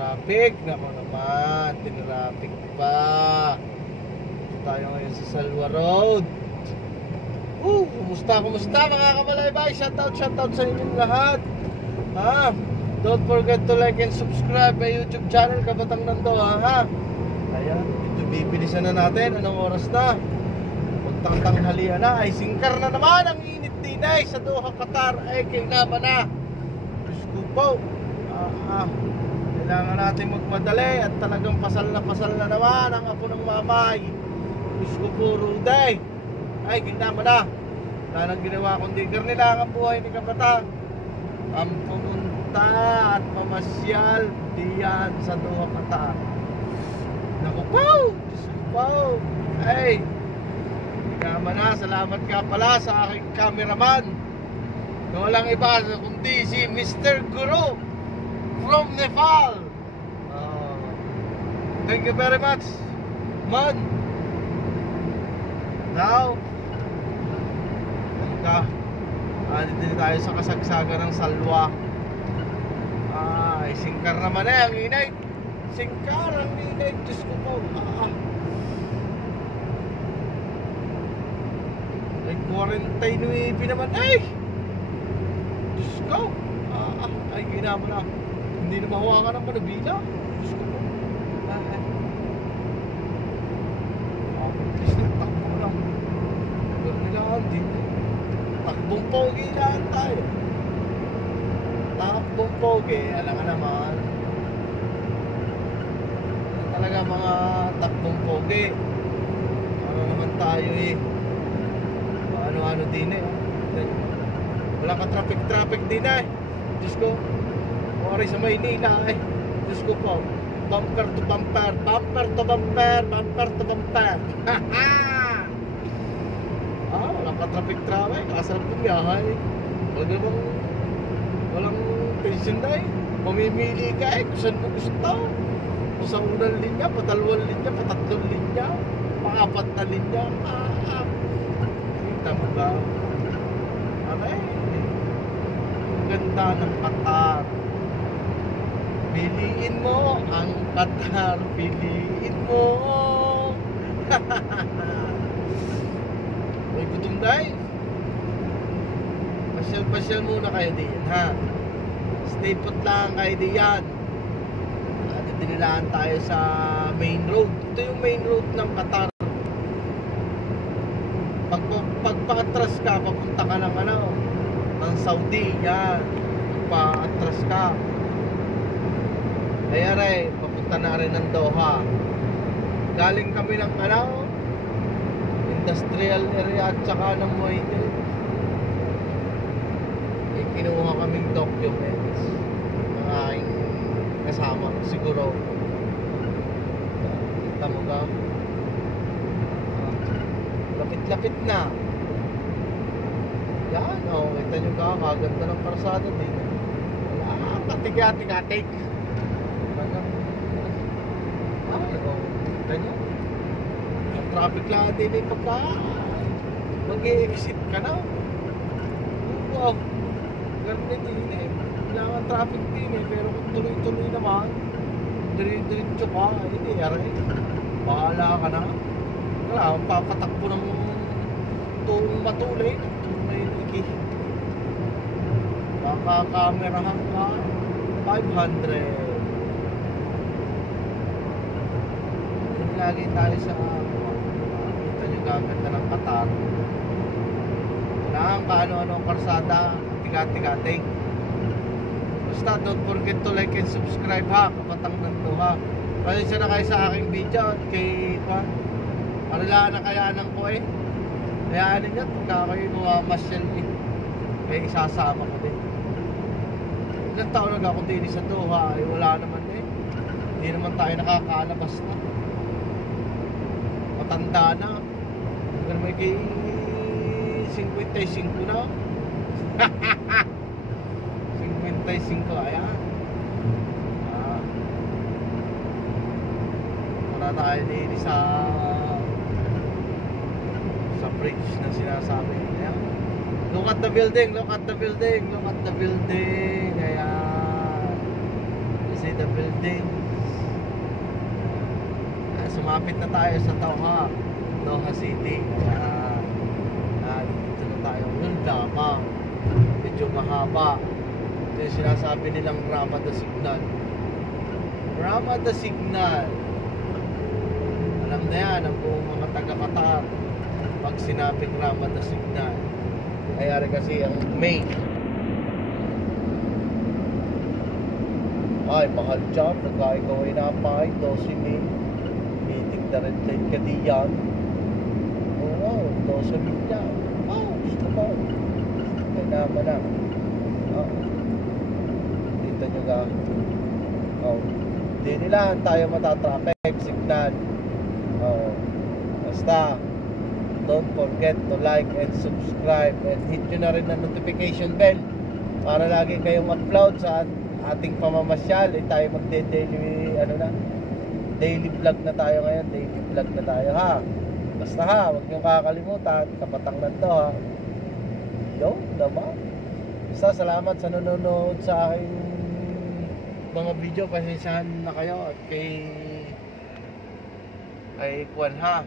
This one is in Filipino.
traffic. Nako naman, tinraffic pa. Ito tayo ngayon sa Salwa Road. Kumusta mga kamalaybay? Shoutout sa inyong lahat. Don't forget to like and subscribe my YouTube channel, Kabatang Nandoha, ha? Ayan, ito bibilisan na natin. Anong oras na? Magtanghalian na. Ay, singkar na naman. Ang init din ay sa Doha, Qatar. Ay, kailangan na. Diyos ko po. Kailangan natin magmadali. At talagang pasal na naman ang apo ng mamay. Diyos ko po, Ruday. Ay, kailangan na. Wala nang ginawa kundi nila ang buhay ni Kabatang. Ang pumunta at mamasyal diyan sa Doha, Qatar. Naku po! Diyos ko po! Ay! Kama na, salamat ka pala sa aking cameraman na walang iba kundi si Mr. Guru from Nepal. Thank you very much, man. Now dito tayo sa kasagsagan ng Salwa. Ay, singkar naman ang inay. Singkar ang inay. Diyos ko po. Ay, 49 naman. Ay! Diyos ko. Ay, ginama na. Hindi na mahawakan ng manabila. Diyos ko po. Please na, takbo mo lang. Nilaan din. Takbong pogi lang tayo. Takbong pogi. Alam ka naman. Talaga mga takbong pogi. Ano naman tayo eh. Ano din eh. Wala ka traffic din eh. Diyos ko. Wari sa Maynila eh. Diyos ko po. Bumper to bumper. Bumper to bumper. Bumper to bumper. Wala ka traffic. Kasarap ng biyahay. Walang tension na eh. Mamimili ka eh. Kung saan mo gusto. Kung sa unang linya, patalawang linya, patatlong linya, pang-apat na linya. Kita mo ba? Aray, ang ganda ng Qatar. Piliin mo ang Qatar. Piliin mo. May gutom dahil. Pasyal muna kayo diyan, ha? Stay put lang kayo diyan. Dinilaan tayo sa main road. Ito yung main road ng Qatar. Pagpa-atras ka, papunta ka ng ng Saudi, yan. Pagpa-atras ka. Kaya rin, papunta na rin ng Doha. Galing kami ng industrial area at saka ng Moinil. Kinuha kaming documents ng aking kasama, siguro. Kita mo ba? Lapit-lapit na. Yan, kita nyo ka, kaganda ng karsada din. Wala, katigatik. Kita nyo. Ang traffic lang din eh, pagka mag-i-exit ka na. Wow, ganda din eh. Kailangan traffic din eh, pero kung tuloy-tuloy naman, diretso ka, hindi, aray, bahala ka na. Wala, papatakbo ng matulay, iki. Kaka-camerahan ka, 500. Lagi tayo sa, kita nyo gaganda ng Qatar. Kailangan ka ano-ano ang karsada, tiga-tigating. Basta don't forget to like and subscribe, ha, Kabatang Nandoha. Pasensya na kayo sa aking video at kay Juan. Marilaan na kayaanan ko eh. Kayaanin nyo, pagka kayo mamasyal eh, may isasama ko din. Ilang taon na ako din sa Doha, eh, wala naman eh. Hindi naman tayo nakakalabas na. Matanda na. Pero may kay 55 na. 55, ayan. Wala na kayo din sa bridge na sinasabi. Ayan. Look at the building, look at the building, look at the building. Ayan. see the buildings. Sumapit na tayo sa Doha City. Dito na tayo. Yun lamang. Medyo mahaba. Ito yung sinasabi nilang Ramada Signal. Ramada Signal. Alam na yan ang buong mga taga-Qatar pag sinabing Ramada Signal. Kaya rin kasi ang main. Ay, mahal dyan. Pagka ikaw ay napay, 12 mil. Meeting na red light ka diyan. Oo, 12 mil yan. Oh, gusto ko. Kaya naman na. Oh. Dito nyo ka. Oh. Hindi nila tayo matatraffic signal. Oh. Basta, don't forget to like and subscribe and hit nyo na rin ang notification bell para lagi kayong upload sa ating pamamasyal. Tayo magde-daily daily vlog na tayo ngayon. Daily vlog na tayo ha. Basta ha, huwag nyo kakalimutan, kapatangnan to ha. Yo, diba? Basta salamat sa nanonood sa aking mga video. Pasensyahan na kayo at kay Kwan ha.